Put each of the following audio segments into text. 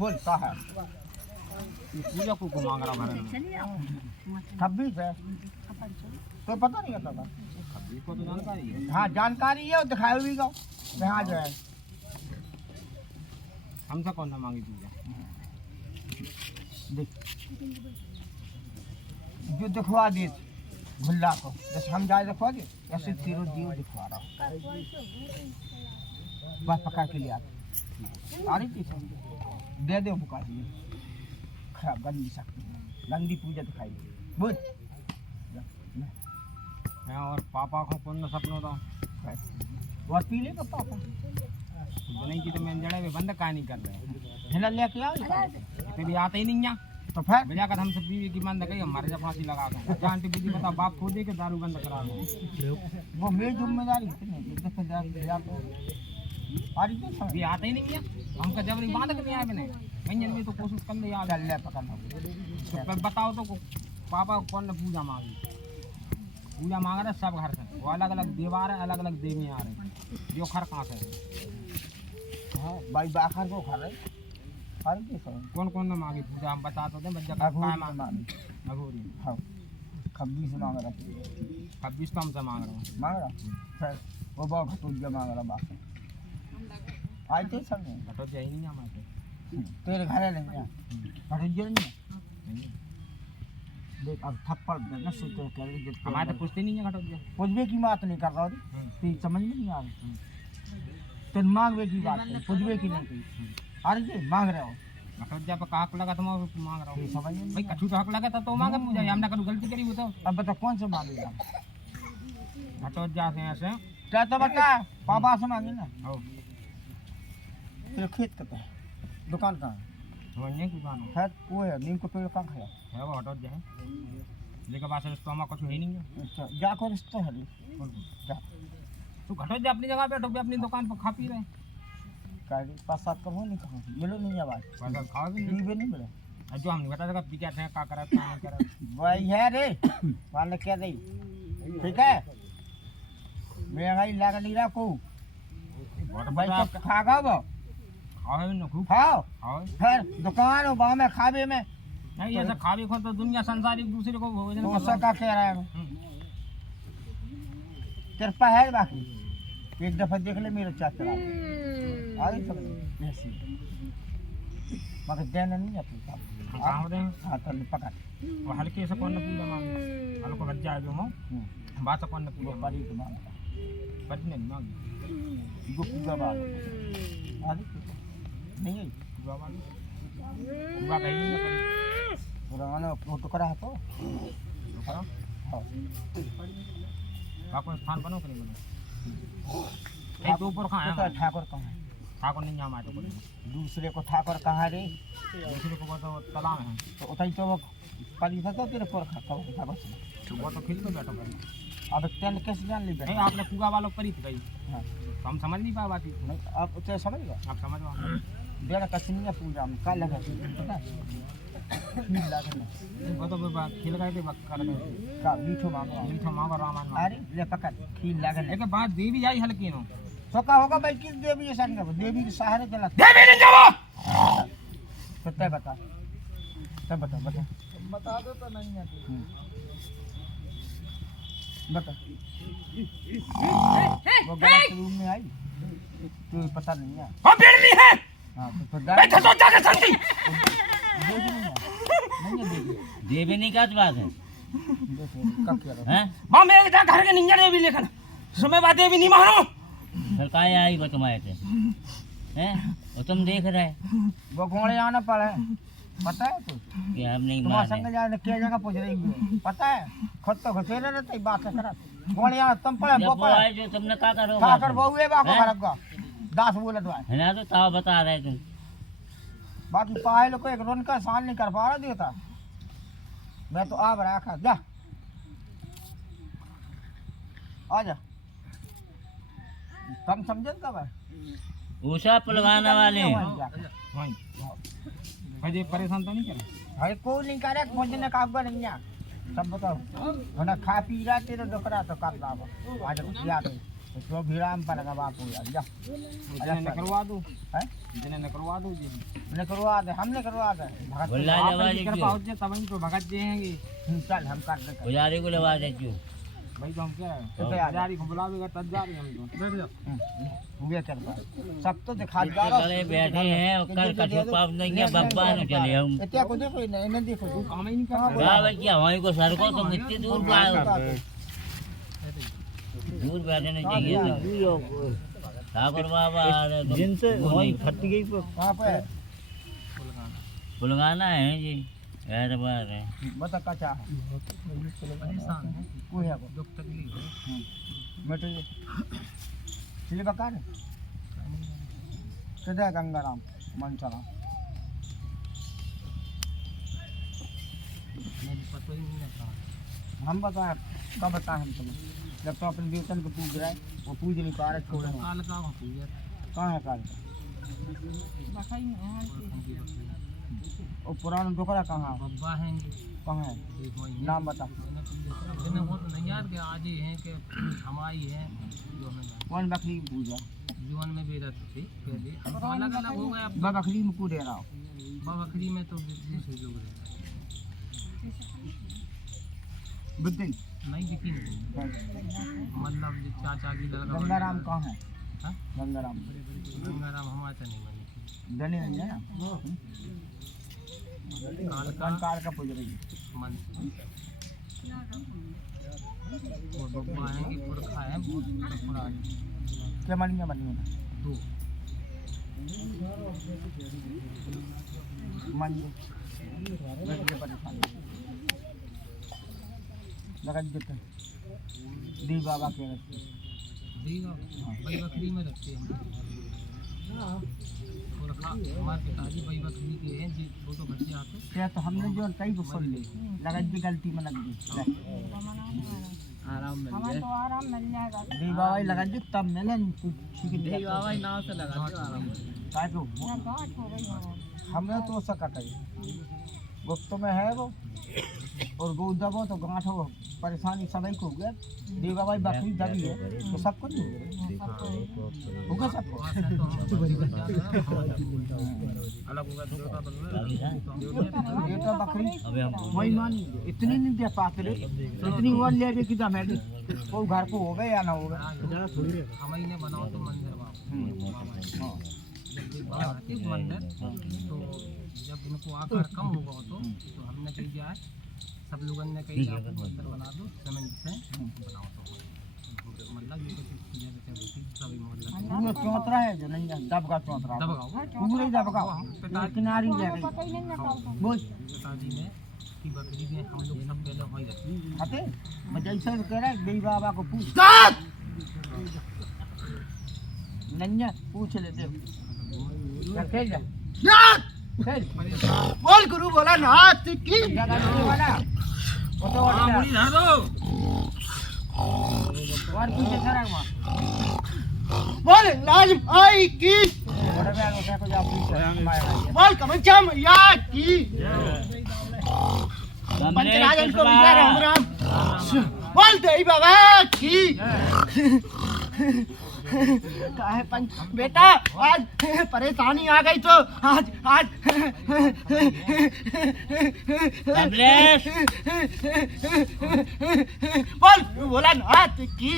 बोल का है पूजा को मांग रहा घर में 26 है तो पता नहीं था 26 को तो जानकारी है। हाँ जानकारी है दिखाए भी गाँव यहाँ जो है हमसे कौन सा मांगी पूजा देख जो दिखवा दे भुल्ला को जैसे हम जाए दिखवा दे ऐसे तेरो जीव दिखवा रहा हूँ बस पकड़ के लिया आ रही थी दे दे बुका दिए खराब गंदी शक्ति गंदी पूजा दिखाई बोल और पापा को कौन सा सपना था और पी ले पापा नहीं की तो मैं जड़े में बंद का नहीं कर रहे हिला लेके आओ इतने भी आते ही नहीं है तो फिर बजा कर हमसे बीवी की बंद कही हमारे जब फांसी लगा कर आंटी बीवी बता बाप को दे के दारू बंद करा दो वो मेरी जिम्मेदारी है भी आते ही नहीं है हमका जबरी बांध के नहीं आए मैंने मंजन में तो कोशिश कर ले यार चल ले पकड़ना तो बताओ तो पापा कौन ने पूजा मांगी पूजा मांग रहे सब घर से वो अलग अलग देवार है अलग अलग देवी आ रहे जो खर कहाँ से हाँ भाई बाखर को खा रहे कौन कौन ने मांगी पूजा हम बता तो दें बच्चा का अघोरी हाँ 26 मांग रहा 26 तो हमसे मांग रहा मांग रहा फिर वो बहुत घटोजिया मांग रहा बाप आए थे सब नहीं घटो जाए नहीं हमारे तेरे घर नहीं है घटोजिया नहीं है देख अब थप्पड़ देना सोचते कर हमारे तो पूछते नहीं है घटो जाए पुजबे की बात नहीं कर रहा हूँ समझ में नहीं आ रही तो मांगवे की बात है पुजबे की नहीं कही अरे जी मांग रहे हो घटो जाए पर हक लगा तो मैं मांग रहा हूँ समझ में भाई कछु तो हक लगा था तो मांगे पूजा हमने कभी गलती करी हो तो अब बता कौन से मांगेगा घटो जा से ऐसे क्या तो बता पापा से मांगे ना हो तेरे खेत कहाँ है दुकान कहाँ है वही दुकान है वो है नीम को पेड़ कहाँ है वो हटो जाए लेकिन बात तो हमारा कुछ है नहीं है अच्छा जाकर रिश्ता है जा तू घटो जा अपनी जगह पे बैठो अपनी दुकान पर खा पी रहे गाड़ी 5-7 कब हो नहीं कहाँ मिलो नहीं आवाज खाओगे भी नहीं मिले जो हम नहीं बता सका पी क्या क्या करा क्या नहीं करा वही है रे वाले क्या दे ठीक है महंगाई लग नहीं रहा को भाई तो खागा वो खाओ न खूब खाओ खाओ फिर दुकान हो बाव में खावे में नहीं ऐसा खावे खो तो दुनिया संसार एक दूसरे को भोजन तो का कह रहा है कृपा है बाकी एक दफा देख ले मेरे चाचा आगे सब ऐसी मगर देना नहीं है पूछा कहाँ दे हाँ तो पकड़ वो हल्के से कौन पूजा मांग हल्को बच जाए जो मां बात कौन पूजा बड़ी तो मांग बच नहीं मांग वो पूजा बात आगे नहीं है पूजा वाली पूजा कहीं नहीं करी पुराना फोटो करा है तो करो हाँ आपको स्थान बनो कि नहीं बनो एक तो ऊपर कहाँ है ठाकुर कहाँ है ठाकुर नहीं यहाँ तो दूसरे को ठाकुर कहाँ रे दूसरे को तो तालाब है तो उतई तो वो कल था तो तेरे पर ठाकुर वो तो खिल तो बैठो भाई अब तेल कैसे जान ली नहीं आपने पूजा वालों पर ही थी भाई हाँ तो हम समझ नहीं पा बात नहीं अब तो समझ गया आप समझ लो बेरा कचनिया पूजा में का लगा पता है वो तो खिल गए थे कर गए का मीठो मांगो मीठो मांगो रामान अरे ले पकड़ खील लगा एक बात देवी आई हल्की नो तो का होगा भाई किस देवी के संग देवी के सहारे चला देवी नहीं जाओ तो तय बता बता दो तो नहीं है बता वो गलत रूम में आई तो पता नहीं है हम बिड़ली है हाँ तो बैठो तो जाके संती देवी नहीं क्या बात है कब क्या हैं मां मेरे घर के निंजा देवी लेखन समय बाद देवी नहीं मानो सरकार आई वो तुम्हारे थे हैं वो तुम देख रहे वो घोड़े आना पड़ा है पता है तू कि हम नहीं तुम्हारा माने संग जाने क्या जगह पूछ रही है पता है खुद तो घसेरे रहते बात करा घोड़े आना तुम पड़े जब वो वो पड़ा आए जो तुमने क्या करो ठाकर बहु है बाको खराब का दास बोलत भाई है ना तो ताव बता रहे तुम बाकी पायल को एक रोन का साल नहीं कर पा रहा देता मैं तो आ रहा खा जा आजा कम समझे कब है उषा पुलवाना वाले वहीं भाई परेशान तो नहीं करे भाई कोई नहीं करे मुझे ने काम कर नहीं है सब बताओ वरना खा पी रहा तेरे डोकरा तो कर रहा आज याद तो भिराम पर लगा बाप हो जा जिन्हें निकलवा दूं है जिन्हें निकलवा दूं जी निकलवा दे हमने करवा दे बुला लवा आपकी दे कृपा हो जाए तब तो भगत जाएंगे चल हम कर दे पुजारी को लवा दे क्यों भाई तो हम क्या तो यार पुजारी को बुलावेगा तब जा रहे हम तो बैठ जाओ हुए चल सब तो दिखा जा रहा कल बैठे हैं और कल कठोर पाप नहीं है बब्बा न चले हम इतना को देखो नहीं देखो तू काम ही नहीं कर रहा गाँव क्या हमारी को सर को तुम इतनी दूर पे आए हो दूर बैठने चाहिए ठाकुर बाबा जिनसे वही फट गई कहाँ पे फुलगाना है जी ऐसे बात है बता का चाह परेशान है कोई है दुख तकलीफ है मिटे चिली बकार किधर गंगाराम मनसाराम मुझे पता ही नहीं था हम बताएं कब बताएं हम तुम्हें जब तो अपने देवतन को पूज रहा है वो पूज नहीं पा रहा छोड़े काल का हो पूजा कहाँ है काल वो पुराना टुकड़ा कहाँ है बब्बा हैं कहाँ है देखो ये नाम बता मैंने वो तो नहीं याद कि आज ही हैं कि हमारी हैं जो हमें कौन बकरी पूजा जीवन में बेरत थी पहले हम तो अलग अलग हो गए अब बकरी में कूदे रहा बकरी में तो दूसरे लोग रहते बुद्धि नहीं दिखी नहीं मतलब जो चाचा की लड़का गंगाराम कहाँ है हाँ? गंगाराम गंगाराम हमारे तो नहीं बनी धनी नहीं है ना काल कौन काल का पूज रही मन वो बब्बा है कि पुरखा है बहुत पुरानी क्या मनिया बनी है दो मन परेशानी लगन देते दी बाबा के रखते देगा भाई बकरी में रखते हैं पुरखा हमारे पिताजी भाई बकरी के हैं जी वो तो बच्चे आते क्या तो हमने जो कई को सुन ली लगन की गलती में लग गई आराम मिल हमें तो आराम मिल जाएगा दी बाबा ही लगन दी तब मिले जाए बाबा नाव से लगा दो आराम काय को यहाँ गांठ हो गई हमारी हमने तो सकत है गुप्त में है वो और गो दबो तो गांठ हो परेशानी सभी को हो गया दी बाबा ही बकरी दबी है तो सबको नहीं होगा सबको अलग होगा ये तो बकरी अबे हम वही मान इतनी नहीं दे पाते रे इतनी वो ले के किधर है वो घर को हो गए या ना हो गए हमारी ने बनाओ तो मंदिर बाबा जब मंदिर तो जब इनको आकार कम होगा तो हमने कही जाए सब लोगों ने कही जाए मंदिर बना दो सीमेंट से बनाओ तो मतलब ये कुछ चीजें जैसे होती सभी मोहल्ला पूरा चौतरा है जो नहीं है दबका चौतरा दबगाओ पूरा ही दबका किनारी ले गई पता ही नहीं निकलता बोल पिताजी ने की बकरी में हम लोग सब पहले हो जाते खाते मैं जैसे कह रहा है देवी बाबा को पूछ नन्या पूछ ले दे क्या खेल जा खेल बोल गुरु बोला नाथ की जगह नहीं वाला वो तो और मुड़ी ना दो पूछे सर वहाँ बोल लाज भाई की बड़ा बैग उठा को जा पूछ मारेगा बोल कमचा मैया की पंचराज इनको विजय राम राम बोल देवी बाबा की काहे पंच बेटा आज परेशानी आ गई तो आज कमलेश बोल बोला नाथ की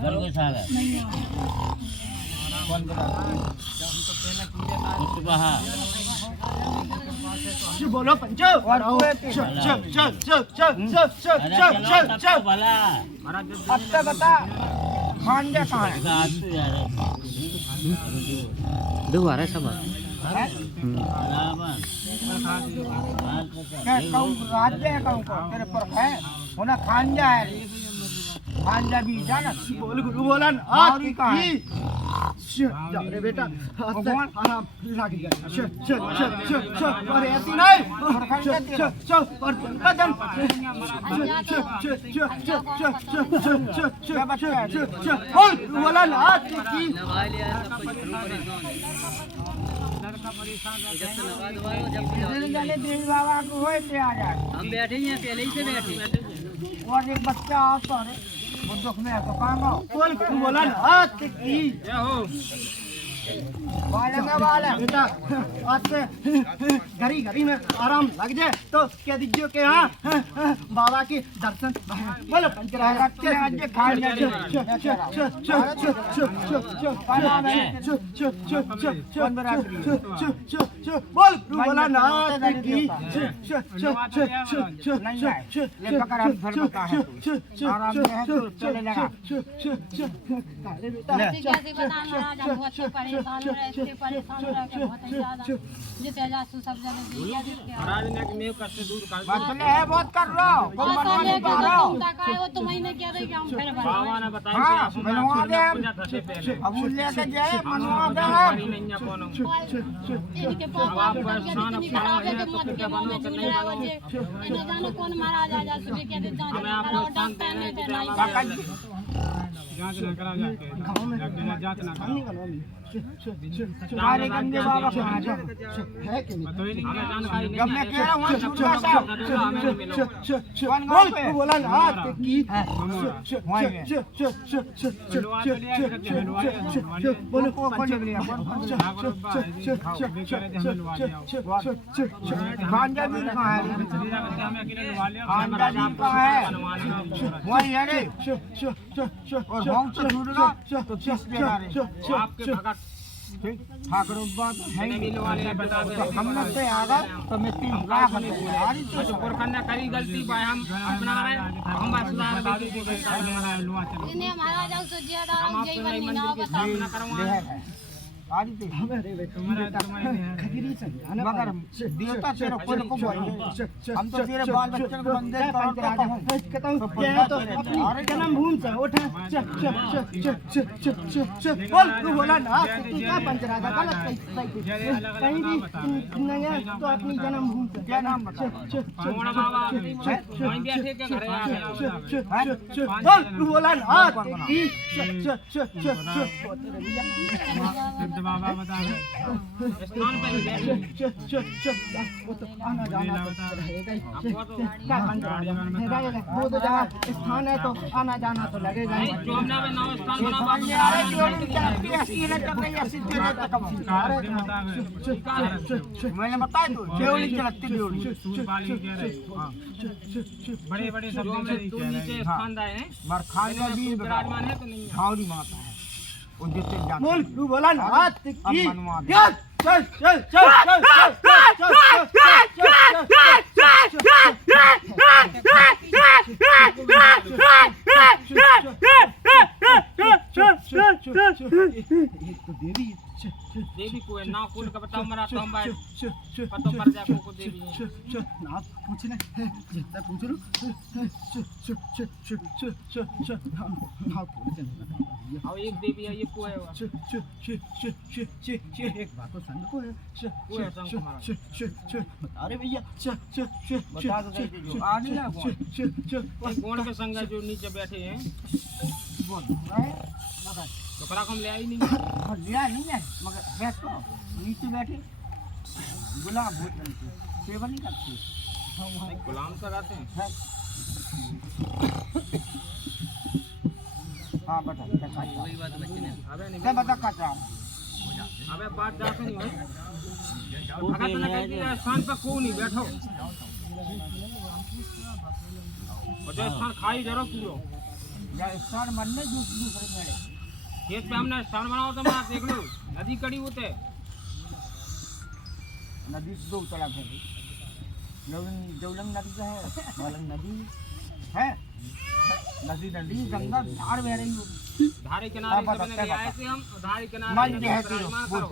बरगो सागर कुशवाहा बोलो पंचो और चल भला अब तो बता खानजा कहाँ है दोबारा सब क्या कहूँ राज्य है कहूँ को तेरे पर है होना खानजा है खानजा भी जाना बोल गुरु बोला और कहाँ है रे बेटा भगवान आराम लग गया अरे ऐसी नहीं और कदम बोल बोला नाथ की परेशान रहते हैं। जाने देवी बाबा को होए पे आ जाए। हम बैठे ही हैं, पहले ही से बैठे। और एक बच्चा आता है वो दुख में है तो कहाँ बोल बोला हाथ की जय हो। वाले में वाले बेटा आज से घड़ी घड़ी में आराम लग जाए तो कह दीजिए कि हाँ बाबा की दर्शन बोलो रखते हैं आज खा लेंगे बोल बोला ना की ले पकड़ हम घर बता है आराम से है तो चले लगा कैसे बता महाराज हम बहुत परेशान हो रहे हैं, इससे परेशान हो रहे हैं बहुत ही ज्यादा। जिसे जासू सब जगह दिया जिसके महाराज ने मेरे कष्ट दूर कर दिया। बात है बहुत कर रहा हूँ कोई ऐसा मनवा नहीं लेके पा जो रहा हूँ तुम तक आए हो तो महीने कह रही कि हम फिर बाबा बनवाएं। ने बताया हाँ, कि आप बनवा दे हम। पूजा करते पहले। अब वो लेके जाए मनवा दे हम नहीं है कौन हो। इनके पापा आप को परेशान इतनी अपना खराब है है कि तो मौत फिर के क्या मुंह में बनोगे? झूल रहा है बच्चे। इन्हें जाने कौन महाराज आ जाए सुबह कहते जांच हमें ना आपको कराओ शांत डॉक्टर ने तो नहीं काका जी जांच ना करा जाके गाँव में जांच ना करा सारे गंदे बाबा कहाँ जाओ है कि नहीं तो हमें जानकारी जब मैं कह रहा हूँ वहाँ छूटा साहब कौन गाँव पे बोला ना की बोलो कौन लिया गांजा भी कहाँ है गांजा भी कहाँ है वही है रे और गाँव से छूटेगा तो किस देगा रे आपके भगत ठीक ठाकुर बात है नहीं मिलने वाले हैं, बता दे। हमने से आगा तो मैं 3 लाख ले यारी तो जो पुरखन ने करी गलती भाई हम अपना रहे हम बस सुधार देंगे कि इन्हें महाराज से ज्यादा हम आपको जीवन नहीं नहीं ना मंदिर की बता स्थापना करवाएं। यारी तो हमारे खजरी से मगर देवता तेरे कोई को बोले हम तो तेरे बाल बच्चों को बंदे तो अपनी जन्मभूमि से उठे बोल तू बोला ना तू क्या पंचराजा गलत कहीं भी नहीं है तो अपनी जन्मभूमि से क्या नाम बता मोहन बाबा वहीं बैठे के घरे आ गए बोल तू बोला ना की बाबा बता रहे स्थान पे ही बैठे आना जाना तो रहेगा ही क्या वो तो जगह स्थान है तो आना जाना तो लगेगा ही जो हमने अभी नौ स्थान बना बंदे आ रहे जो चलती है सीने चल रही है सीधे नहीं तक मैंने बताया तो देवली चलती देवली बड़े बड़े सब नीचे स्थान दाए हैं मर खाने भी विराजमान है तो नहीं है भावरी माता है वो जितने जान बोल तू बोला ना की मनवा दे। चल चल चल देवी को है ना कुल का बता मरा तो हम भाई पतो कर जा को देवी है ना पूछने जितना पूछ लो हाँ पूछने और एक देवी है ये को है वो एक बात तो संग को है वो है संग हमारा बता रहे भैया बता दो कैसे जो आ नहीं है वो ये कौन के संग है जो नीचे बैठे हैं बोल तो करा हम ले आई नहीं लिया नहीं है मगर बैठो नीचे बैठे गुलाब भूत बनते सेवा नहीं करते गुलाम तो रहते हैं हाँ बता अबे नहीं क्या बता कचा अबे बात जाते नहीं है भगत ने कह दिया स्थान पर को नहीं बैठो और जो स्थान खाई जरो पियो या स्थान मनने दूसरे मेरे खेत पे हमने स्थान बनाओ तो मैं देख लो नदी कड़ी होते नदी से 2 तालाब है जौलंग नदी का है वालंग नदी है नदी नदी गंगा धार बह रही होगी धारे किनारे से बने ले आए थे हम धारे किनारे मंजे है विराजमान करो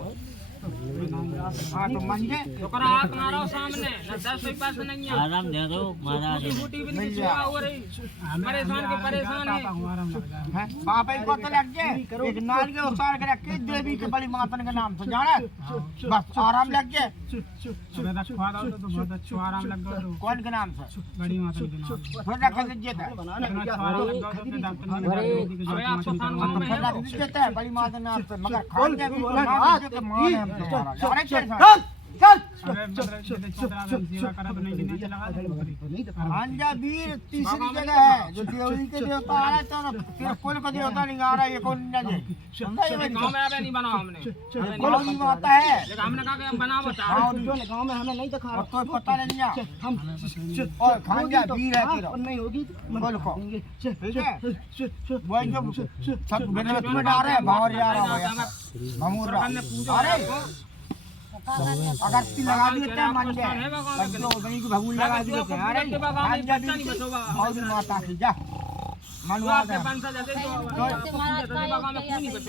हाँ तो मंजे तो करा हाथ मारो सामने न 10 पैसे नहीं है आराम दे दो महाराज बूटी भी नहीं छुआ हो रही परेशान के परेशान है हैं बाप ही को तो लग गए एक नाल के उतार के रखे देवी के बड़ी माता के नाम से जाना बस आराम लग गए कौन के नाम से बड़ी माता के नाम फिर रखा दीजिए अबे आप तो स्थान फिर रख दीजिए बड़ी माता के नाम से मगर खान के भी मान है हम तो महाराज अरे चल खांजा वीर तीसरी जगह है जो देवरी के देवता आ रहा है तो फिर कुल का देवता नहीं आ रहा है ये कौन ना जाए समझा ये गांव में अबे नहीं बना हमने कुल नहीं आता है लेकिन हमने कहा कि हम बनावो गांव में हमें नहीं दिखा और कोई पता नहीं है हम और खांजा वीर है तेरा और नहीं होगी कुल को ठीक है वही जो सब बेनत में डाल रहे हैं बाहर आ रहा है भमूर अरे अगर ती लगा दिए तो मान जाए तो गई की भगुन लगा दिए थे अरे खांजा वीर और माता की जा मनवा दे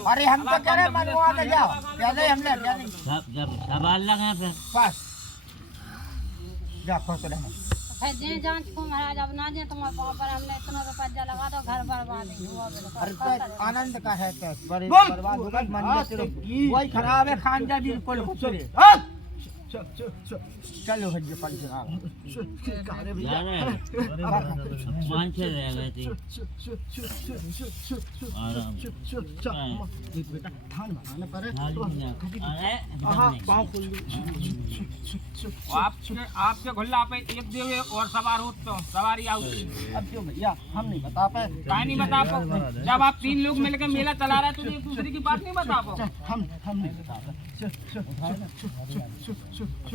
अरे हम तो कह रहे मनवा दे जाओ पहले हमने जब सवाल लगा फिर बस जा खुश रहो है जे जांच को महाराज अब ना जे तुम्हारे पाँव पर हमने इतना रुपया लगा दो घर बर्बाद हुआ अरे तो आनंद का है तो बर्बाद होगा मन में तेरे वही खराब है खांजा बिल्कुल चले चलो भैया पंच जा रहे हैं मान से रह गए थे आराम बेटा धान बनाने पर अरे पाँव खोल आपके घुल्ला पे एक देवे और सवार हो तो सवारी आओ अब क्यों भैया हम नहीं बता पाए काहे नहीं बता पाओ जब आप 3 लोग मिलकर मेला चला रहे तो एक दूसरे की बात नहीं बता पाओ हम नहीं बता पाए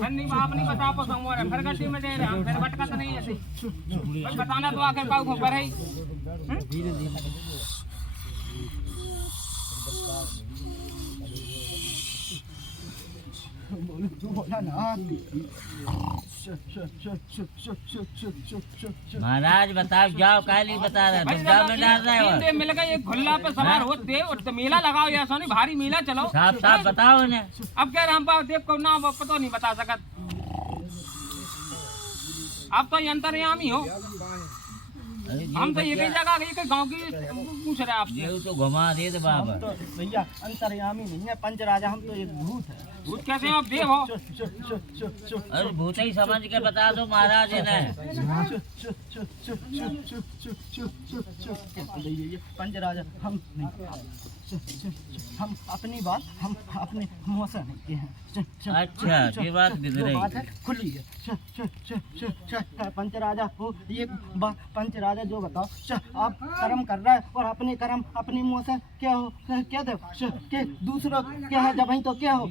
नहीं आप नहीं बता पाओ समोर फिर गड्डी में दे रहे हम फिर भटकत नहीं ऐसे बस बताना तो आखिर पाओ को पर है धीरे धीरे बोला ना महाराज बताओ जाओ काहे नहीं बता रहे दुर्गा में डाल रहे हो तीन मिल गए एक खुल्ला पे सवार होते और तो मेला लगाओ या सोनी भारी मेला चलो साफ साफ बताओ इन्हें अब कह रहे हम पाओ देव को ना पता नहीं बता सकत आप तो अंतर्यामी हो हम तो एक ही जगह एक गांव की पूछ रहे आपसे ये तो घुमा दे बाबा तो भैया अंतर्यामी नहीं है पंच राजा हम तो एक भूत है भूत कैसे आप देव हो अरे भूत ही समझ के बता दो महाराज इन्हें पंच राजा हम नहीं हम अपनी बात हम अपने मुँह से नहीं किए हैं अच्छा ये बात बिगड़ बात है खुली है पंच राजा वो ये पंच राजा जो बताओ आप कर्म कर रहे हैं और अपने कर्म अपने मुँह से क्या हो क्या दो के दूसरों क्या है जब तो क्या हो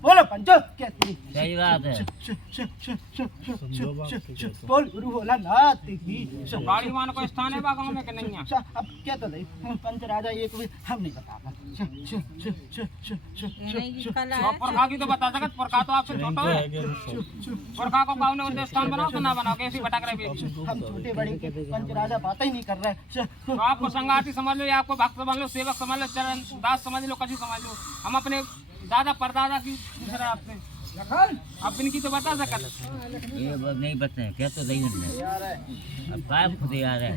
बोलो पंच क्या सही बात है बोल गुरु बोला नाथ की गाड़ी मान को स्थान है गांव में कि नहीं है अब क्या तो नहीं पंच राजा एक भी हम नहीं बता पुरखा की तो बता सकत पुरखा तो आपसे छोटा है पुरखा को गाँव ने स्थान बनाओ तो ना बनाओ कैसी भटक रहे हम छोटे बड़े के पंच राजा बात ही नहीं कर रहे तो आपको संगाती समझ लो या आपको भक्त समझ लो सेवक समझ लो चरण दास समझ लो कभी समझ लो हम अपने दादा परदादा की पूछ रहे आपसे अब इनकी तो बता सकत ये नहीं बताए क्या तो नहीं है अब काय खुद यार है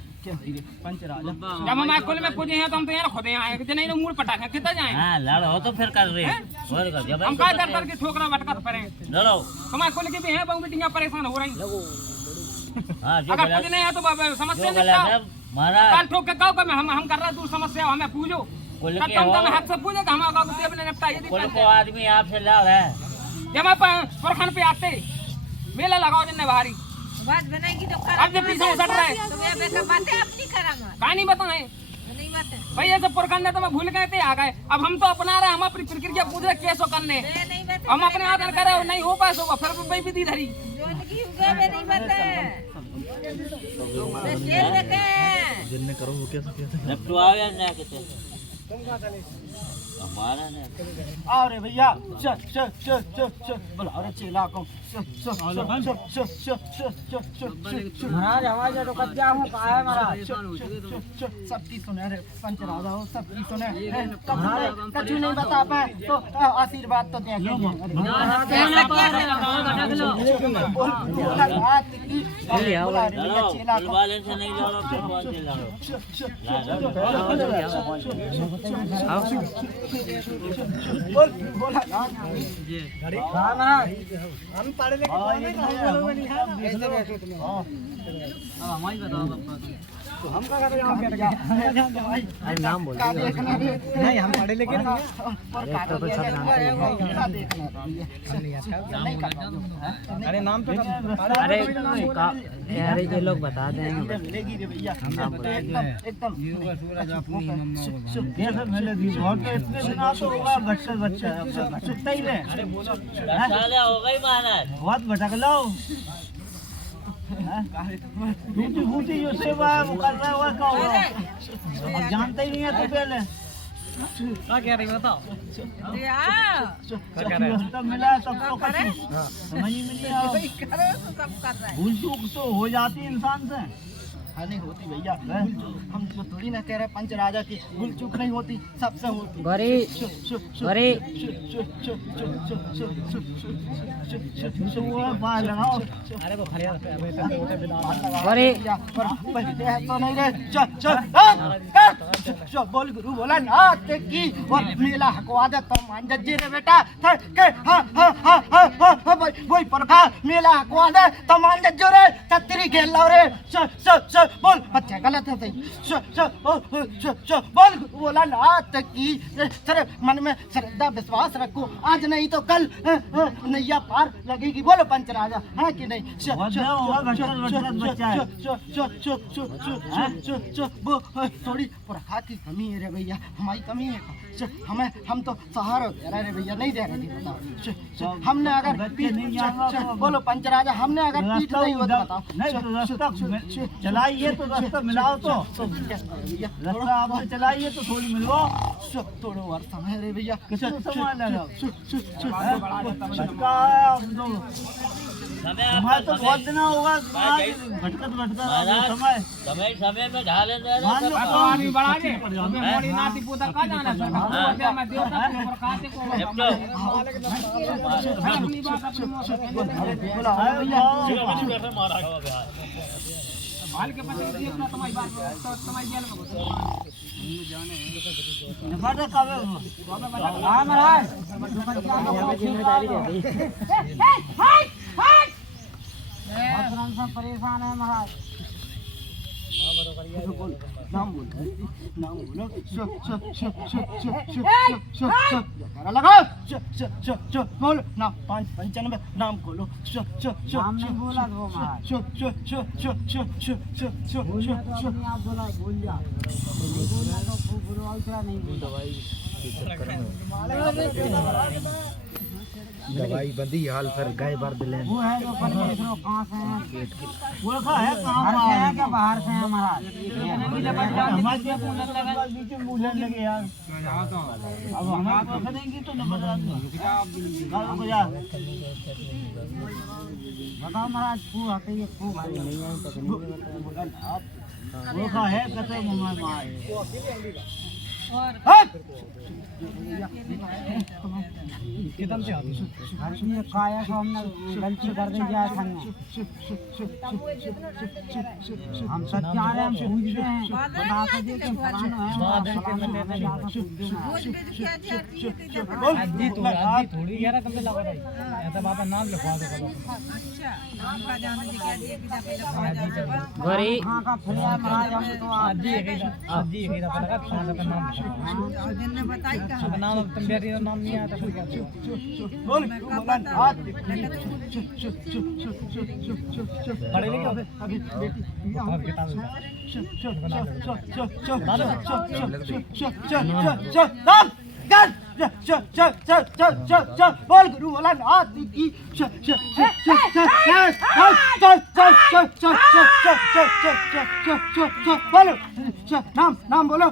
पंच राजा जब हम कुल में पूजे हैं तो हम तो यार खुद आए कि नहीं मूड पटाखे कितना जाए हाँ लड़ो तो फिर कर रहे और कर जब हम काय दर दर की ठोकरा भटकत पड़े लड़ो हमारे कुल की भी है बहु बेटियां परेशान हो रही हाँ जो अगर कुछ नहीं है तो समस्या गलत महाराज काल ठोक के कहो कि हम कर रहे हैं तू समस्या हमें पूछो कुल तब के तुम हो हक से पूछे कि हमारा गाँव देव ने निपटाई कुल को आदमी आपसे लड़ है जब आप पुरखन पे आते मेला लगाओ जिन्ने बाहरी बात बनाएगी तो अब जब पीछे उतर रहे तो ये बेटा बातें अपनी करा कहा नहीं बताए नहीं बातें भाई ऐसे पुरखन ने तो मैं भूल गए थे आ गए अब हम तो अपना रहे हम अपनी प्रक्रिया पूछ रहे कैसो करने ये नहीं बातें हम अपने आदर करे नहीं हो पाए सो फिर भाई विधि धरी जो लगी उगे वे नहीं बातें तो शेर देखे जिनने करो वो कैसे जब तो आओ यार ना किते हमारा ने अरे भैया बोला अरे चेला को महाराज हमारे जो कच्चा हूँ कहा है महाराज सबकी सुने रे पंच राजा हो सबकी सुने कछु नहीं बता पाए तो आशीर्वाद तो चेला वाले से नहीं लड़ो फिर कौन से लड़ो हम पढ़े लिखे हमारी बताओ तो हम क्या कर रहे हैं नाम बोल नहीं हम पढ़े लिखे नहीं अरे नाम तो अरे ये लोग बता देंगे मिलेगी रे भैया एकदम सुनता ही नहीं हो गई महाराज बहुत भटक लो झूठी झूठी जो सेवा कर रहा हुआ क्या हुआ अब जानते ही नहीं है तो पहले क्या कह रही बताओ सब मिला सबको समझ ही नहीं भूल चूक तो हो जाती इंसान से नहीं होती भैया हम तो थोड़ी ना कह रहे पंच राजा की भूल चूक नहीं होती सबसे होती अरे वो खड़े तो नहीं रे बोल गुरु बोला नाथ की और मेला हकवा दे तो मान जज्जे रे बेटा के वही परखा मेला हकवा दे तो मान जज्जो रे छतरी खेल लो रे बोल बच्चा गलत है सही बोल बोला नाथ की सर मन में श्रद्धा विश्वास रखो आज नहीं तो कल नैया पार लगेगी बोलो पंच राजा है कि नहीं थोड़ी पुरखा की कमी है रे भैया हमारी कमी है हम तो सहारा दे रहे रे भैया नहीं दे रहे थे बताओ हमने अगर बोलो पंच राजा हमने अगर पीठ नहीं हो बताओ चलाइए तो रास्ता मिलाओ तो रास्ता आप चलाइए तो थोड़ी मिलवाओ थोड़ा और समय रे भैया समय लगाओ हमारे तो बहुत दिन होगा भटकत समय समय समय में ढाले दे बढ़ा दे मोरी नाती पोता का जाना सर मैं देवता को खाते को अपनी बात अपनी माल के पता नहीं अपना तुम्हारी बात तो तुम्हारी जेल में बड़ा कब हां महाराज परेशान है महाराज नाम बोलो लगाओ बोल ना 595 नाम खोलो नाम नहीं बोला वो महाराज आप बोला भूल जा दवाई बंदी हाल फिर गए बार दिले वो है जो परमेश्वर कहां से है वो है कहां से है क्या बाहर से है महाराज हमारे बीच में बोलने लगे यार अब हम तो करेंगे तो नंबर बताओ महाराज फू आते ये फू भाई नहीं है तो वो है कते मुंह में कितन से आती है काया को हमने गलती कर दी जाए संग हम सब जा रहे हैं पूछते हैं बता के दे कि फलाना है जी थोड़ी गहरा कम पे लगा ऐसा बाबा नाम लिखवा दो अच्छा नाम का जाने जी क्या दिए किदा पे लिखवा जाए गरी हां का फलिया महाराज हम तो आज जी एक ही लगा खाना का नाम और दिन ने बताई कहां नाम तुम बेटी का नाम नहीं आता फिर क्या बोल हाथ पढ़े नहीं क्या अभी बेटी और किताब बोल गुरु बोला नाथ की बोलो नाम बोलो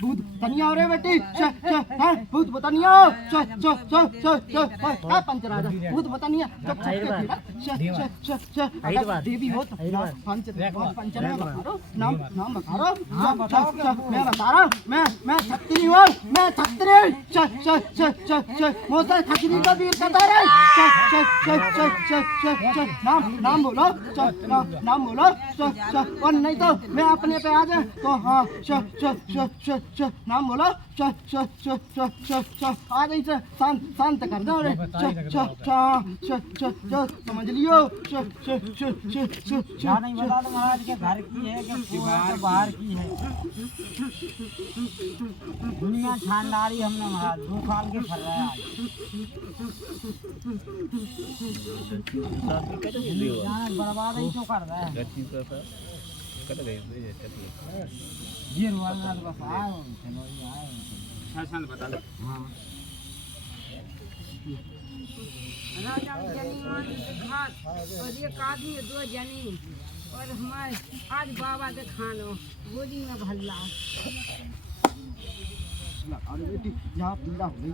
भूत तनिया रे बेटी भूत बतानिया पंच राजा भूत बतानिया देवी हो तो पंचनामा बता नाम बता मैं बता रहा हूँ मैं छत्री हूँ मैं छत्री मोसा छत्री का वीर करता रहे नाम नाम बोलो नाम बोलो और नहीं तो मैं अपने पे आ जाए तो हाँ नाम बोलो आ जाए शांत कर दो रे समझ लियो क्या नहीं बता दो महाराज के घर की है कि बाहर की है। दुनिया छान डाली हमने महाराज, 2 साल के फर रहा है आज। बर्बाद ही तो कर रहा है ये रुआल बस आए चलो ये आए बता दो। हाँ राजा जनी घाट और एक आदमी 2 जनी और हमारे आज बाबा के खानो गोदी में भल्ला अरे बेटी यहाँ पीड़ा हो गई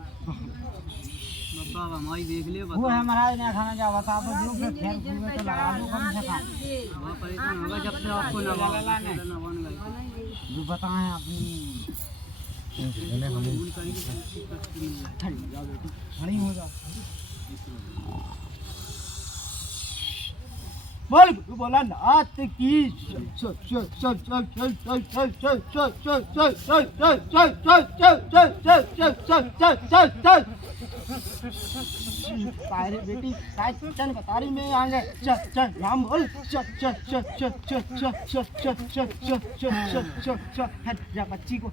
बाबा माई देख ले वो है महाराज ने खाना जा बता दो जो फिर खेल कूद में तो लगा दो कम से कम। परेशान होगा जब से आपको ना जो बताएं अपनी खड़ी हो जाओ। बोला नाथ की बेटी चल बता रही मैं आ गए चल राम बोल चल बच्ची को